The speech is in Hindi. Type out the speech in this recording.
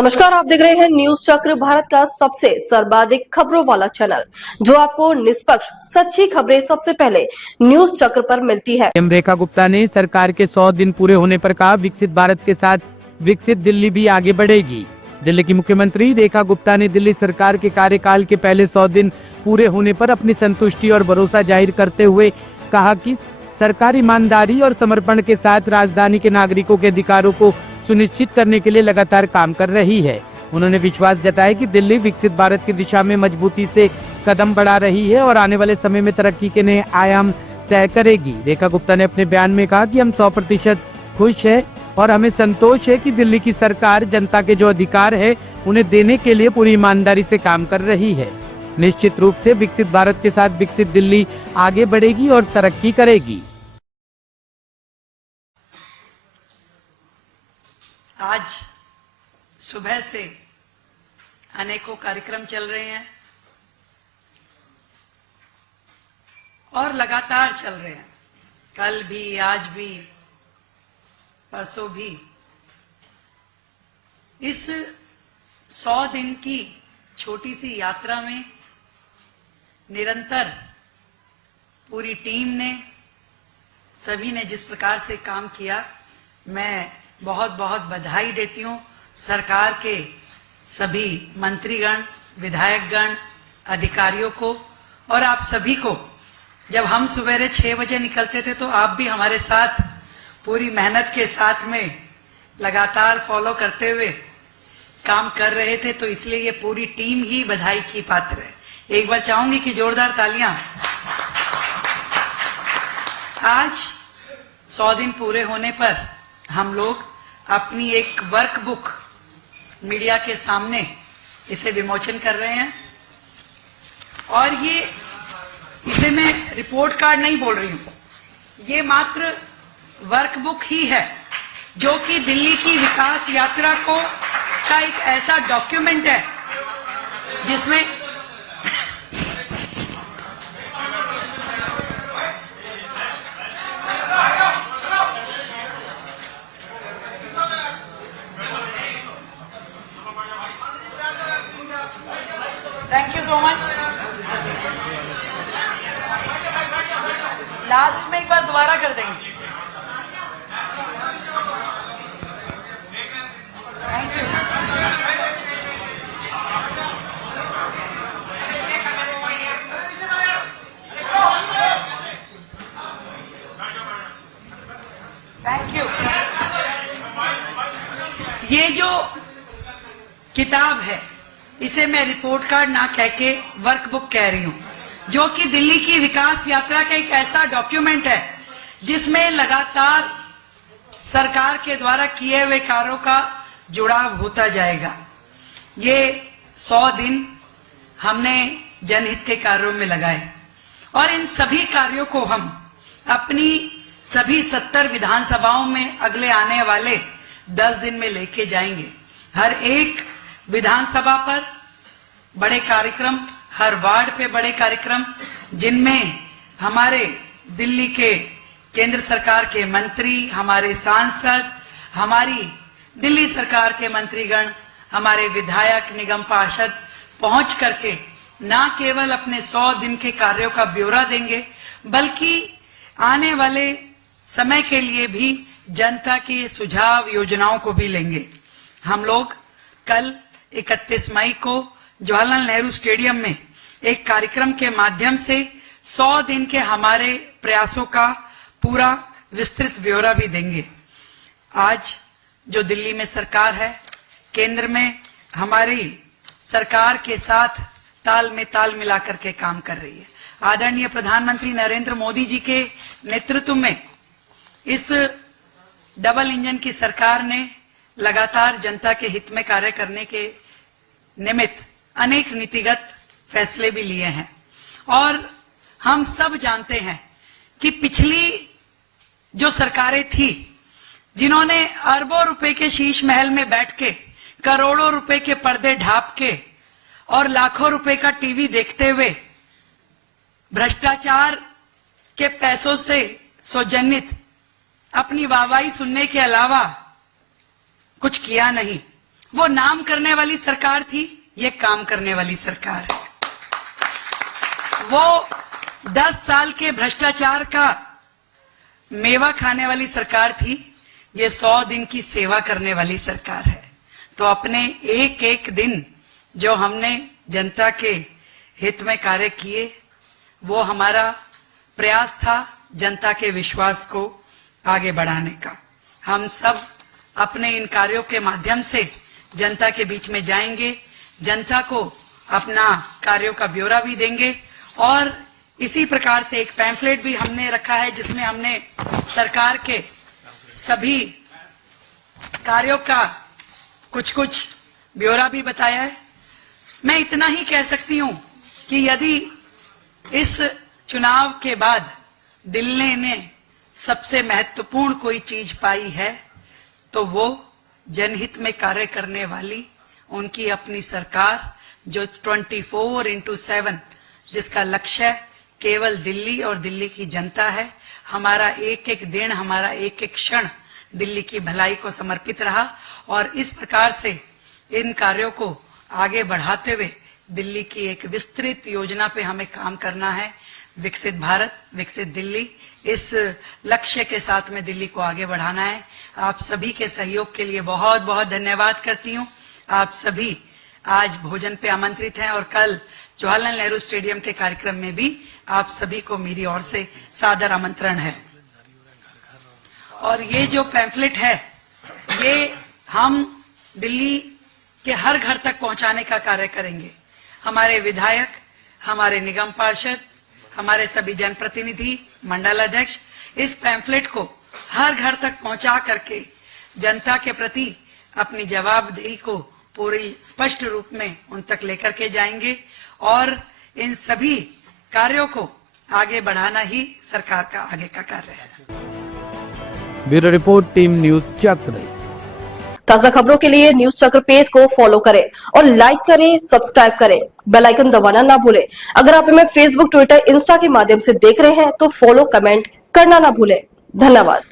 नमस्कार, आप देख रहे हैं न्यूज चक्र, भारत का सबसे सर्वाधिक खबरों वाला चैनल, जो आपको निष्पक्ष सच्ची खबरें सबसे पहले न्यूज चक्र पर मिलती है। रेखा गुप्ता ने सरकार के 100 दिन पूरे होने पर कहा, विकसित भारत के साथ विकसित दिल्ली भी आगे बढ़ेगी। दिल्ली की मुख्यमंत्री रेखा गुप्ता ने दिल्ली सरकार के कार्यकाल के पहले 100 दिन पूरे होने पर अपनी संतुष्टि और भरोसा जाहिर करते हुए कहा कि सरकार ईमानदारी और समर्पण के साथ राजधानी के नागरिकों के अधिकारों को सुनिश्चित करने के लिए लगातार काम कर रही है। उन्होंने विश्वास जताया कि दिल्ली विकसित भारत की दिशा में मजबूती से कदम बढ़ा रही है और आने वाले समय में तरक्की के नए आयाम तय करेगी। रेखा गुप्ता ने अपने बयान में कहा कि हम 100% खुश हैं और हमें संतोष है कि दिल्ली की सरकार जनता के जो अधिकार है उन्हें देने के लिए पूरी ईमानदारी से काम कर रही है। निश्चित रूप से विकसित भारत के साथ विकसित दिल्ली आगे बढ़ेगी और तरक्की करेगी। आज सुबह से अनेकों कार्यक्रम चल रहे हैं और लगातार चल रहे हैं, कल भी, आज भी, परसों भी। इस 100 दिन की छोटी सी यात्रा में निरंतर पूरी टीम ने, सभी ने जिस प्रकार से काम किया, मैं बहुत बहुत बधाई देती हूं सरकार के सभी मंत्रीगण, विधायकगण, अधिकारियों को और आप सभी को। जब हम सवेरे 6 बजे निकलते थे तो आप भी हमारे साथ पूरी मेहनत के साथ में लगातार फॉलो करते हुए काम कर रहे थे, तो इसलिए ये पूरी टीम ही बधाई की पात्र है। एक बार चाहूंगी कि जोरदार तालियां। आज 100 दिन पूरे होने पर हम लोग अपनी एक वर्कबुक मीडिया के सामने इसे विमोचन कर रहे हैं और इसे मैं रिपोर्ट कार्ड नहीं बोल रही हूं, ये मात्र वर्कबुक ही है जो कि दिल्ली की विकास यात्रा का एक ऐसा डॉक्यूमेंट है जिसमें thank you so much. Last में एक बार दोबारा कर देंगे। Thank you. Thank you. ये जो किताब है इसे मैं रिपोर्ट कार्ड ना कह के वर्कबुक कह रही हूं, जो कि दिल्ली की विकास यात्रा का एक ऐसा डॉक्यूमेंट है जिसमें लगातार सरकार के द्वारा किए हुए कार्यों का जुड़ाव होता जाएगा। ये 100 दिन हमने जनहित के कार्यों में लगाए और इन सभी कार्यों को हम अपनी सभी 70 विधानसभाओं में अगले आने वाले 10 दिन में लेके जाएंगे। हर एक विधानसभा पर बड़े कार्यक्रम, हर वार्ड पे बड़े कार्यक्रम, जिनमें हमारे दिल्ली के केंद्र सरकार के मंत्री, हमारे सांसद, हमारी दिल्ली सरकार के मंत्रीगण, हमारे विधायक, निगम पार्षद पहुंच करके ना केवल अपने 100 दिन के कार्यों का ब्यौरा देंगे, बल्कि आने वाले समय के लिए भी जनता के सुझाव, योजनाओं को भी लेंगे। हम लोग कल 31 मई को जवाहरलाल नेहरू स्टेडियम में एक कार्यक्रम के माध्यम से 100 दिन के हमारे प्रयासों का पूरा विस्तृत ब्यौरा भी देंगे। आज जो दिल्ली में सरकार है, केंद्र में हमारी सरकार के साथ ताल में ताल मिलाकर के काम कर रही है। आदरणीय प्रधानमंत्री नरेंद्र मोदी जी के नेतृत्व में इस डबल इंजन की सरकार ने लगातार जनता के हित में कार्य करने के निमित्त अनेक नीतिगत फैसले भी लिए हैं और हम सब जानते हैं कि पिछली जो सरकारें थी, जिन्होंने अरबों रुपए के शीश महल में बैठ के, करोड़ों रुपए के पर्दे ढांप के और लाखों रुपए का टीवी देखते हुए भ्रष्टाचार के पैसों से सौजन्यित अपनी वाहवाही सुनने के अलावा कुछ किया नहीं। वो नाम करने वाली सरकार थी, ये काम करने वाली सरकार है। वो 10 साल के भ्रष्टाचार का मेवा खाने वाली सरकार थी, ये 100 दिन की सेवा करने वाली सरकार है। तो अपने एक एक दिन जो हमने जनता के हित में कार्य किए, वो हमारा प्रयास था जनता के विश्वास को आगे बढ़ाने का। हम सब अपने इन कार्यों के माध्यम से जनता के बीच में जाएंगे, जनता को अपना कार्यों का ब्यौरा भी देंगे और इसी प्रकार से एक पैम्फलेट भी हमने रखा है जिसमें हमने सरकार के सभी कार्यों का कुछ कुछ ब्यौरा भी बताया है। मैं इतना ही कह सकती हूं कि यदि इस चुनाव के बाद दिल्ली ने सबसे महत्वपूर्ण कोई चीज पाई है तो वो जनहित में कार्य करने वाली उनकी अपनी सरकार, जो 24/7 जिसका लक्ष्य केवल दिल्ली और दिल्ली की जनता है। हमारा एक एक दिन, हमारा एक एक क्षण दिल्ली की भलाई को समर्पित रहा और इस प्रकार से इन कार्यों को आगे बढ़ाते हुए दिल्ली की एक विस्तृत योजना पे हमें काम करना है। विकसित भारत, विकसित दिल्ली, इस लक्ष्य के साथ में दिल्ली को आगे बढ़ाना है। आप सभी के सहयोग के लिए बहुत बहुत धन्यवाद करती हूँ। आप सभी आज भोजन पे आमंत्रित हैं और कल जवाहरलाल नेहरू स्टेडियम के कार्यक्रम में भी आप सभी को मेरी ओर से सादर आमंत्रण है। और ये जो पैम्फलेट है, ये हम दिल्ली के हर घर तक पहुंचाने का कार्य करेंगे। हमारे विधायक, हमारे निगम पार्षद, हमारे सभी जनप्रतिनिधि, मंडल अध्यक्ष इस पैम्फलेट को हर घर तक पहुंचा करके जनता के प्रति अपनी जवाबदेही को पूरी स्पष्ट रूप में उन तक लेकर के जाएंगे और इन सभी कार्यों को आगे बढ़ाना ही सरकार का आगे का कार्य है। ब्यूरो रिपोर्ट, टीम न्यूज चक्र। ताजा खबरों के लिए न्यूज चक्र पेज को फॉलो करें और लाइक करें, सब्सक्राइब करें, बेल आइकन दबाना ना भूलें। अगर आप हमें फेसबुक, ट्विटर, इंस्टा के माध्यम से देख रहे हैं तो फॉलो, कमेंट करना ना भूलें। धन्यवाद।